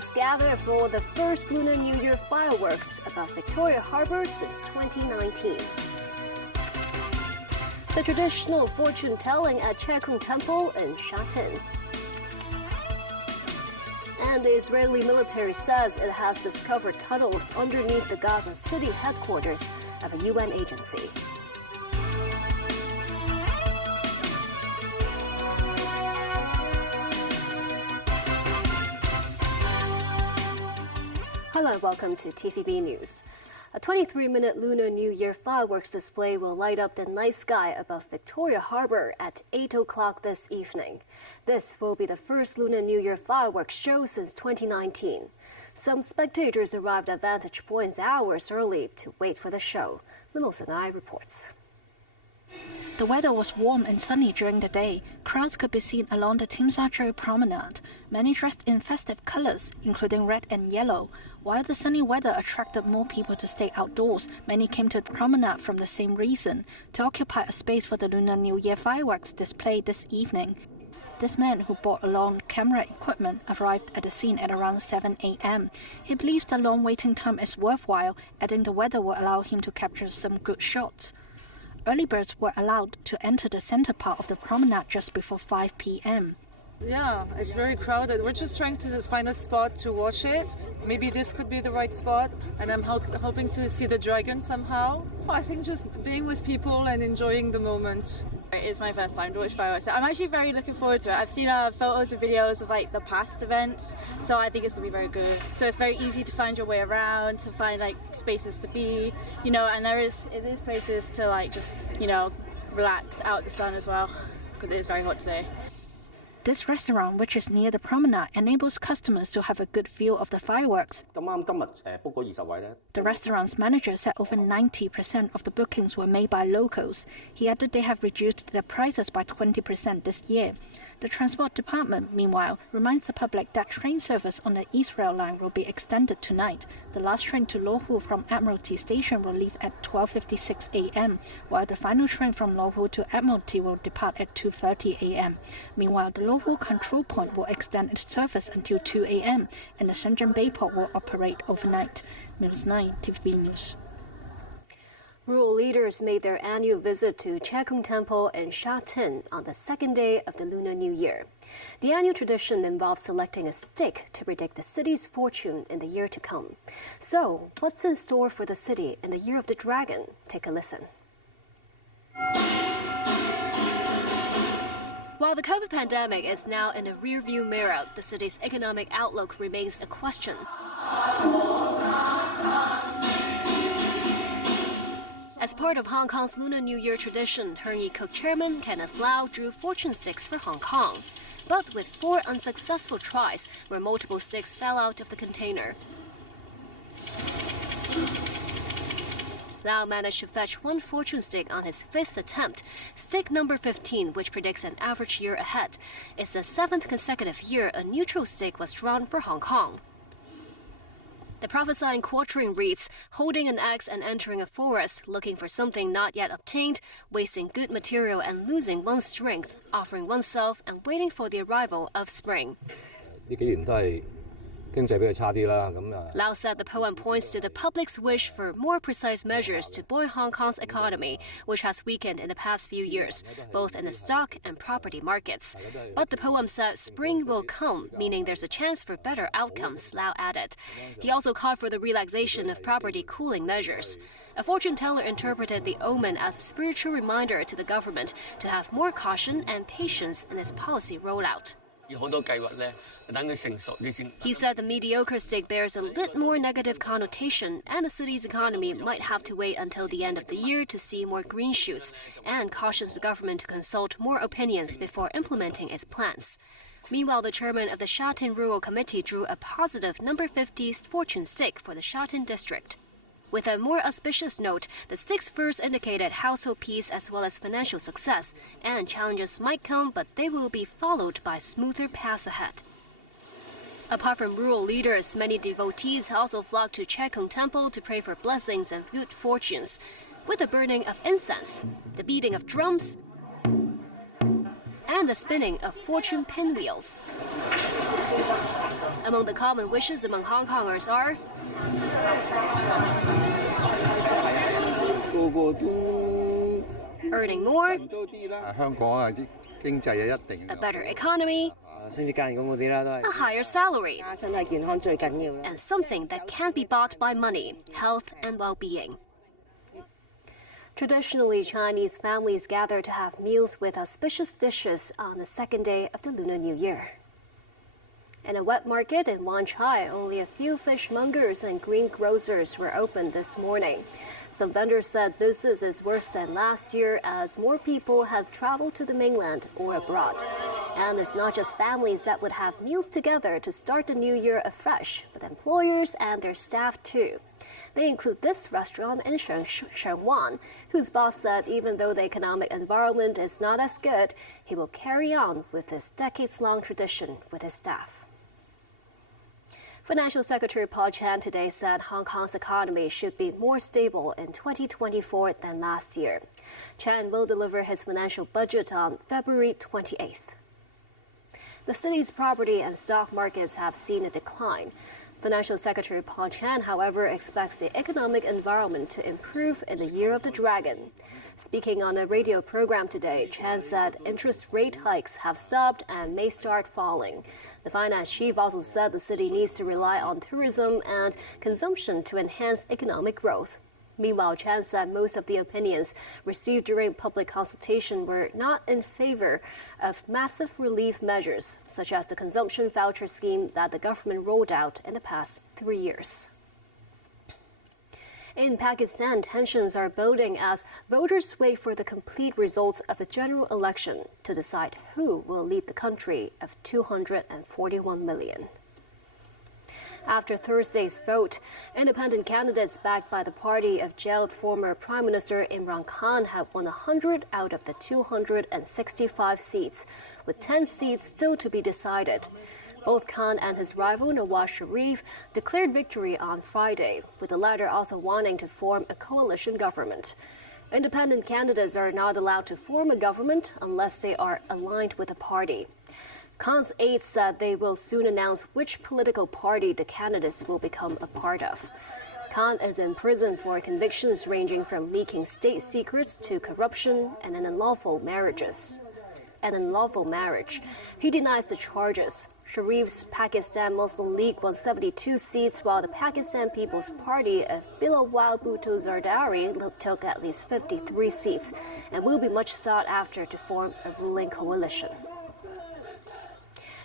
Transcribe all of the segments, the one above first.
crowds gather for the first Lunar New Year fireworks above Victoria Harbour since 2019. The traditional fortune-telling at Chekung Temple in Shatin. And the Israeli military says it has discovered tunnels underneath the Gaza City headquarters of a UN agency. Hello, welcome to TVB News. A 23-minute Lunar New Year fireworks display will light up the night sky above Victoria Harbour at 8 o'clock this evening. This will be the first Lunar New Year fireworks show since 2019. Some spectators arrived at vantage points hours early to wait for the show. Musin reports. The weather was warm and sunny during the day. Crowds could be seen along the Tim Sa Tsui promenade, many dressed in festive colors, including red and yellow. While the sunny weather attracted more people to stay outdoors, many came to the promenade from the same reason, to occupy a space for the Lunar New Year fireworks display this evening. This man, who brought along camera equipment, arrived at the scene at around 7 a.m. He believes the long waiting time is worthwhile, adding the weather will allow him to capture some good shots. Early birds were allowed to enter the center part of the promenade just before 5 p.m. Yeah, it's very crowded. We're just trying to find a spot to watch it. Maybe this could be the right spot, and I'm hoping to see the dragon somehow. I think just being with people and enjoying the moment. It's my first time to watch fireworks. I'm actually very looking forward to it. I've seen photos and videos of like the past events, so I think it's gonna be very good. So it's very easy to find your way around, to find like spaces to be, and it is places to like just, relax out the sun as well, because it is very hot today. This restaurant, which is near the promenade, enables customers to have a good view of the fireworks. The restaurant's manager said over 90% of the bookings were made by locals. He added they have reduced their prices by 20% this year. The Transport Department, meanwhile, reminds the public that train service on the East Rail Line will be extended tonight. The last train to Lo Hu from Admiralty Station will leave at 12:56 a.m., while the final train from Lo Hu to Admiralty will depart at 2:30 a.m. Meanwhile, the Lo Hu control point will extend its service until 2 a.m., and the Shenzhen Bayport will operate overnight. News 9, TVB News. Rural leaders made their annual visit to Chekung Temple in Shatin on the second day of the Lunar New Year. The annual tradition involves selecting a stick to predict the city's fortune in the year to come. So, what's in store for the city in the Year of the Dragon? Take a listen. While the COVID pandemic is now in the rearview mirror, the city's economic outlook remains a question. As part of Hong Kong's Lunar New Year tradition, Hung Yee Cook chairman Kenneth Lau drew fortune sticks for Hong Kong, but with 4 unsuccessful tries where multiple sticks fell out of the container. Lau managed to fetch 1 fortune stick on his 5th attempt. Stick number 15, which predicts an average year ahead. It's the 7th consecutive year a neutral stick was drawn for Hong Kong. The prophesying quatrain reads, holding an axe and entering a forest, looking for something not yet obtained, wasting good material and losing one's strength, offering oneself and waiting for the arrival of spring. Lau said the poem points to the public's wish for more precise measures to buoy Hong Kong's economy, which has weakened in the past few years, both in the stock and property markets. But the poem said spring will come, meaning there's a chance for better outcomes, Lau added. He also called for the relaxation of property cooling measures. A fortune teller interpreted the omen as a spiritual reminder to the government to have more caution and patience in its policy rollout. He said the mediocre stick bears a bit more negative connotation, and the city's economy might have to wait until the end of the year to see more green shoots, and cautions the government to consult more opinions before implementing its plans. Meanwhile, the chairman of the Shatin Rural Committee drew a positive number 50 fortune stick for the Shatin district. With a more auspicious note, the sticks first indicated household peace as well as financial success, and challenges might come, but they will be followed by smoother paths ahead. Apart from rural leaders, many devotees also flocked to Chekung Temple to pray for blessings and good fortunes, with the burning of incense, the beating of drums, and the spinning of fortune pinwheels. Among the common wishes among Hong Kongers are earning more, a better economy, a higher salary, and something that can't be bought by money, health and well-being. Traditionally, Chinese families gather to have meals with auspicious dishes on the second day of the Lunar New Year. In a wet market in Wan Chai, only a few fishmongers and greengrocers were open this morning. Some vendors said business is worse than last year as more people have traveled to the mainland or abroad. And it's not just families that would have meals together to start the new year afresh, but employers and their staff too. They include this restaurant in Shenzhen, whose boss said even though the economic environment is not as good, he will carry on with his decades-long tradition with his staff. Financial Secretary Paul Chan today said Hong Kong's economy should be more stable in 2024 than last year. Chan will deliver his financial budget on February 28th. The city's property and stock markets have seen a decline. Financial Secretary Paul Chan, however, expects the economic environment to improve in the Year of the Dragon. Speaking on a radio program today, Chan said interest rate hikes have stopped and may start falling. The finance chief also said the city needs to rely on tourism and consumption to enhance economic growth. Meanwhile, Chan said most of the opinions received during public consultation were not in favor of massive relief measures, such as the consumption voucher scheme that the government rolled out in the past 3 years. In Pakistan, tensions are building as voters wait for the complete results of a general election to decide who will lead the country of 241 million. After Thursday's vote, independent candidates backed by the party of jailed former Prime Minister Imran Khan have won 100 out of the 265 seats, with 10 seats still to be decided. Both Khan and his rival Nawaz Sharif declared victory on Friday, with the latter also wanting to form a coalition government. Independent candidates are not allowed to form a government unless they are aligned with a party. Khan's aides said they will soon announce which political party the candidates will become a part of. Khan is in prison for convictions ranging from leaking state secrets to corruption and an unlawful marriage. He denies the charges. Sharif's Pakistan Muslim League won 72 seats, while the Pakistan People's Party of Bilawal Bhutto Zardari took at least 53 seats and will be much sought after to form a ruling coalition.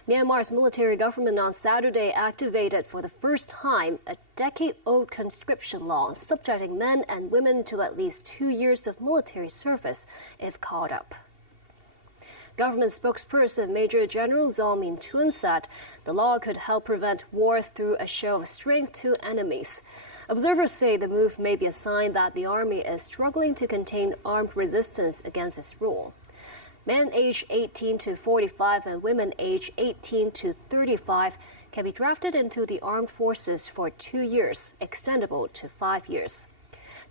Myanmar's military government on Saturday activated for the first time a decade-old conscription law subjecting men and women to at least 2 years of military service if called up. Government spokesperson Major General Zhao Mintun said the law could help prevent war through a show of strength to enemies. Observers say the move may be a sign that the army is struggling to contain armed resistance against its rule. Men aged 18 to 45 and women aged 18 to 35 can be drafted into the armed forces for 2 years, extendable to 5 years.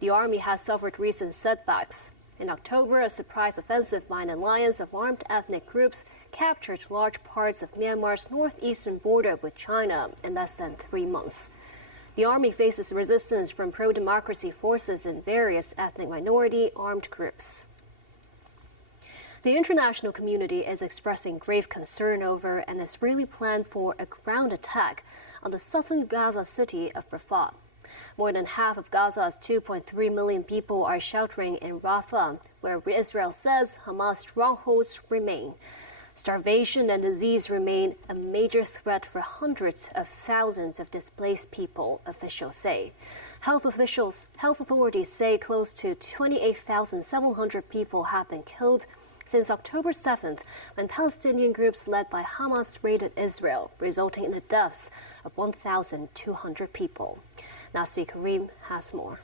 The army has suffered recent setbacks. In October, a surprise offensive by an alliance of armed ethnic groups captured large parts of Myanmar's northeastern border with China in less than 3 months. The army faces resistance from pro-democracy forces and various ethnic minority armed groups. The international community is expressing grave concern over an Israeli plan for a ground attack on the southern Gaza city of Rafah. More than half of Gaza's 2.3 million people are sheltering in Rafah, where Israel says Hamas strongholds remain. Starvation and disease remain a major threat for hundreds of thousands of displaced people, officials say. Health authorities say close to 28,700 people have been killed since October 7th, when Palestinian groups led by Hamas raided Israel, resulting in the deaths of 1,200 people. Nasvi Karim has more.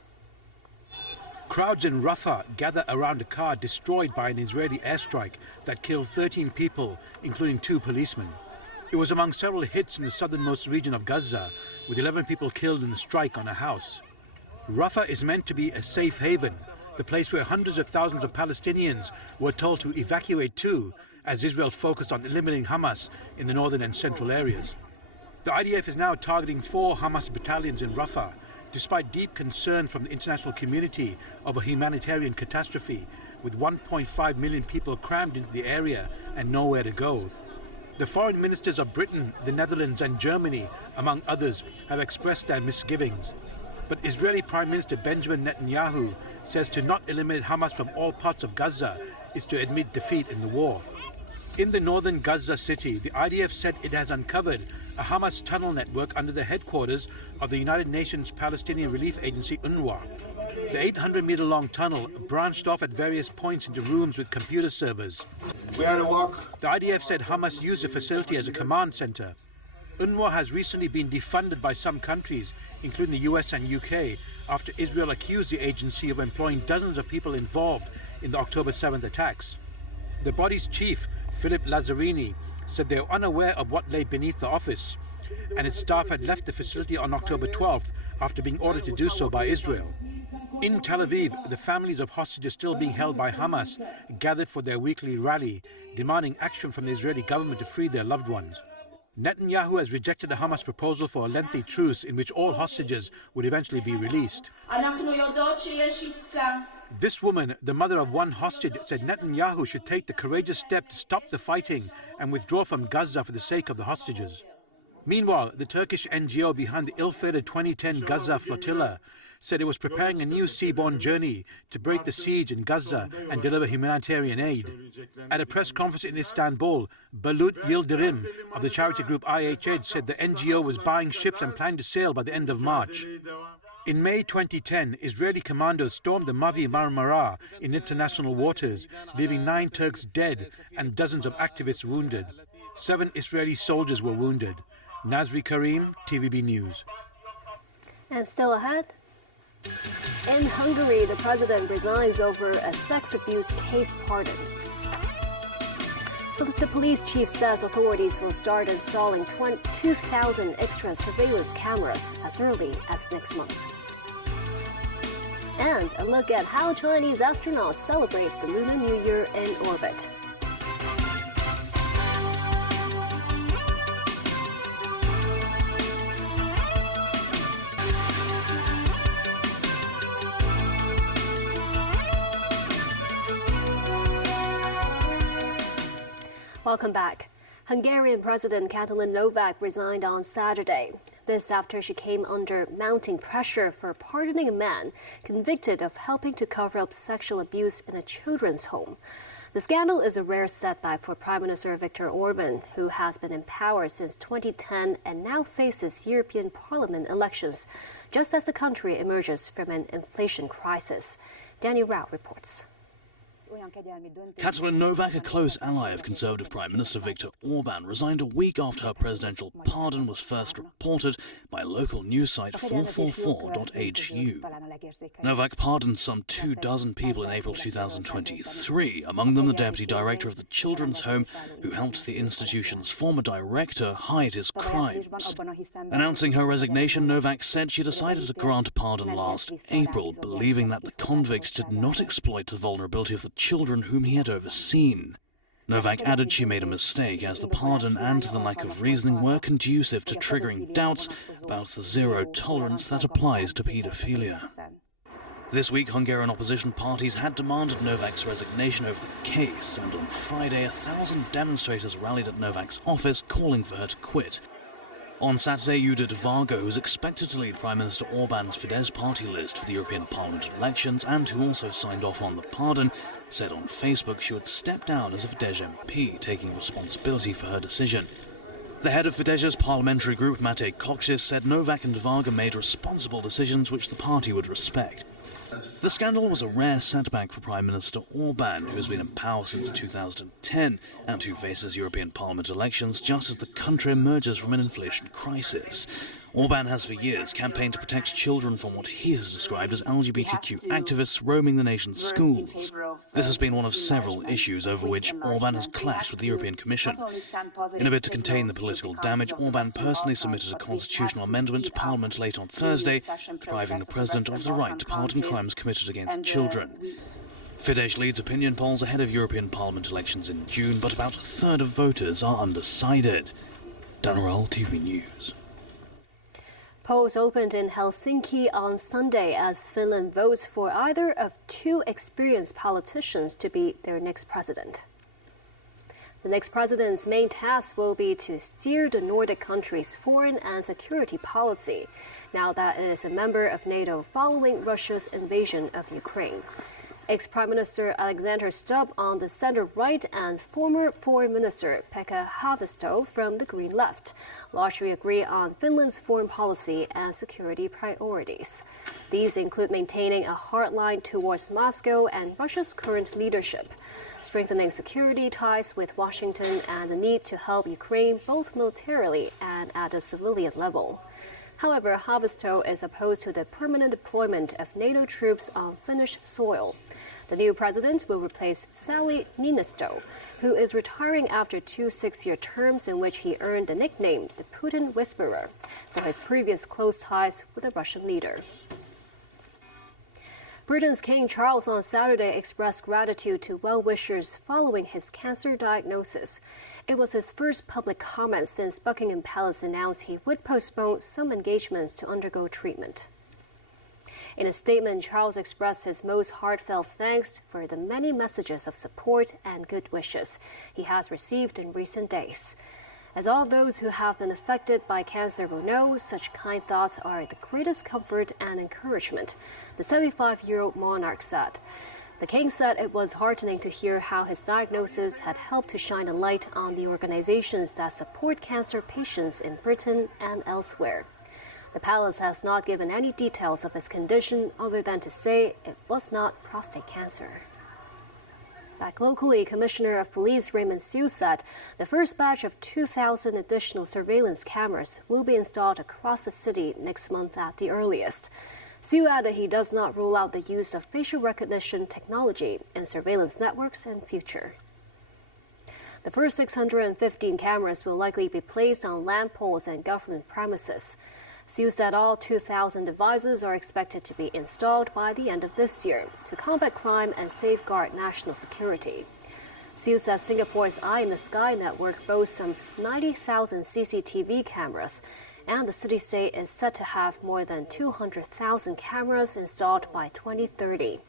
Crowds in Rafah gather around a car destroyed by an Israeli airstrike that killed 13 people, including 2 policemen. It was among several hits in the southernmost region of Gaza, with 11 people killed in the strike on a house. Rafah is meant to be a safe haven, the place where hundreds of thousands of Palestinians were told to evacuate to, as Israel focused on eliminating Hamas in the northern and central areas. The IDF is now targeting 4 Hamas battalions in Rafah, despite deep concern from the international community of a humanitarian catastrophe, with 1.5 million people crammed into the area and nowhere to go. The foreign ministers of Britain, the Netherlands and Germany, among others, have expressed their misgivings. But Israeli Prime Minister Benjamin Netanyahu says to not eliminate Hamas from all parts of Gaza is to admit defeat in the war. In the northern Gaza city, the IDF said it has uncovered a Hamas tunnel network under the headquarters of the United Nations Palestinian Relief Agency UNRWA. The 800-meter-long tunnel branched off at various points into rooms with computer servers. The IDF said Hamas used the facility as a command center. UNRWA has recently been defunded by some countries, including the US and UK, after Israel accused the agency of employing dozens of people involved in the October 7th attacks. The body's chief, Philip Lazzarini, said they were unaware of what lay beneath the office, and its staff had left the facility on October 12th after being ordered to do so by Israel. In Tel Aviv, the families of hostages still being held by Hamas gathered for their weekly rally, demanding action from the Israeli government to free their loved ones. Netanyahu has rejected the Hamas proposal for a lengthy truce in which all hostages would eventually be released. This woman, the mother of one hostage, said Netanyahu should take the courageous step to stop the fighting and withdraw from Gaza for the sake of the hostages. Meanwhile, the Turkish NGO behind the ill-fated 2010 Gaza flotilla said it was preparing a new seaborne journey to break the siege in Gaza and deliver humanitarian aid. At a press conference in Istanbul, Balut Yildirim of the charity group IHH said the NGO was buying ships and planned to sail by the end of March. In May 2010, Israeli commandos stormed the Mavi Marmara in international waters, leaving 9 Turks dead and dozens of activists wounded. 7 Israeli soldiers were wounded. Nazri Karim, TVB News. And still ahead. In Hungary, the president resigns over a sex abuse case pardon. The police chief says authorities will start installing 2,000 extra surveillance cameras as early as next month. And a look at how Chinese astronauts celebrate the Lunar New Year in orbit. Welcome back. Hungarian President Katalin Novak resigned on Saturday. This after she came under mounting pressure for pardoning a man convicted of helping to cover up sexual abuse in a children's home. The scandal is a rare setback for Prime Minister Viktor Orban, who has been in power since 2010 and now faces European Parliament elections, just as the country emerges from an inflation crisis. Daniel Rao reports. Katalin Novak, a close ally of Conservative Prime Minister Viktor Orban, resigned a week after her presidential pardon was first reported by local news site 444.hu. Novak pardoned some 24 people in April 2023, among them the deputy director of the children's home, who helped the institution's former director hide his crimes. Announcing her resignation, Novak said she decided to grant a pardon last April, believing that the convict did not exploit the vulnerability of the children whom he had overseen. Novak added she made a mistake, as the pardon and the lack of reasoning were conducive to triggering doubts about the zero tolerance that applies to paedophilia. This week, Hungarian opposition parties had demanded Novak's resignation over the case, and on Friday, 1,000 demonstrators rallied at Novak's office calling for her to quit. On Saturday, Judith Varga, who is expected to lead Prime Minister Orban's Fidesz party list for the European Parliament elections and who also signed off on the pardon, said on Facebook she would step down as a Fidesz MP, taking responsibility for her decision. The head of Fidesz's parliamentary group, Matej Koksis, said Novak and Varga made responsible decisions which the party would respect. The scandal was a rare setback for Prime Minister Orban, who has been in power since 2010 and who faces European Parliament elections just as the country emerges from an inflation crisis. Orban has for years campaigned to protect children from what he has described as LGBTQ activists roaming the nation's schools. This has been one of several issues over which Orban has clashed with the European Commission. In a bid to contain the political damage, Orban personally submitted a constitutional amendment to Parliament late on Thursday, depriving the President of the right to pardon crimes committed against children. Fidesz leads opinion polls ahead of European Parliament elections in June, but about a third of voters are undecided. Danarel, TV News. Polls opened in Helsinki on Sunday as Finland votes for either of two experienced politicians to be their next president. The next president's main task will be to steer the Nordic country's foreign and security policy, now that it is a member of NATO following Russia's invasion of Ukraine. Ex-Prime Minister Alexander Stubb on the center-right and former Foreign Minister Pekka Haavisto from the Green Left largely agree on Finland's foreign policy and security priorities. These include maintaining a hard line towards Moscow and Russia's current leadership, strengthening security ties with Washington, and the need to help Ukraine both militarily and at a civilian level. However, Haavisto is opposed to the permanent deployment of NATO troops on Finnish soil. The new president will replace Sauli Niinisto, who is retiring after two 6-year terms in which he earned the nickname the Putin Whisperer for his previous close ties with the Russian leader. Britain's King Charles on Saturday expressed gratitude to well-wishers following his cancer diagnosis. It was his first public comment since Buckingham Palace announced he would postpone some engagements to undergo treatment. In a statement, Charles expressed his most heartfelt thanks for the many messages of support and good wishes he has received in recent days. As all those who have been affected by cancer will know, such kind thoughts are the greatest comfort and encouragement, the 75-year-old monarch said. The king said it was heartening to hear how his diagnosis had helped to shine a light on the organizations that support cancer patients in Britain and elsewhere. The palace has not given any details of his condition other than to say it was not prostate cancer. Back locally, Commissioner of Police Raymond Siu said the first batch of 2,000 additional surveillance cameras will be installed across the city next month at the earliest. Siu added he does not rule out the use of facial recognition technology in surveillance networks in future. The first 615 cameras will likely be placed on lamp poles and government premises. Siu said all 2,000 devices are expected to be installed by the end of this year to combat crime and safeguard national security. Siu said Singapore's Eye in the Sky network boasts some 90,000 CCTV cameras, and the city-state is set to have more than 200,000 cameras installed by 2030.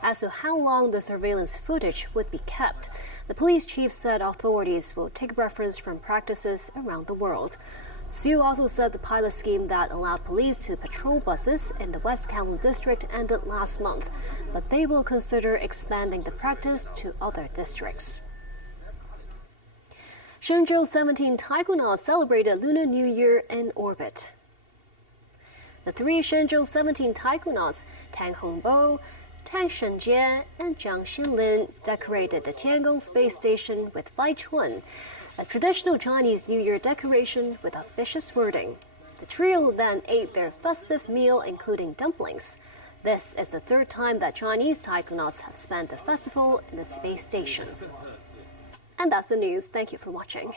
As to how long the surveillance footage would be kept, the police chief said authorities will take reference from practices around the world. Siu also said the pilot scheme that allowed police to patrol buses in the West Kowloon district ended last month, but they will consider expanding the practice to other districts. Shenzhou 17 taikonauts celebrated Lunar New Year in orbit. The three Shenzhou 17 taikonauts, Tang Hongbo, Tang Shenzhen, and Jiang Xinlin, decorated the Tiangong space station with Fai Chun, a traditional Chinese New Year decoration with auspicious wording. The trio then ate their festive meal, including dumplings. This is the third time that Chinese taikonauts have spent the festival in the space station. And that's the news. Thank you for watching.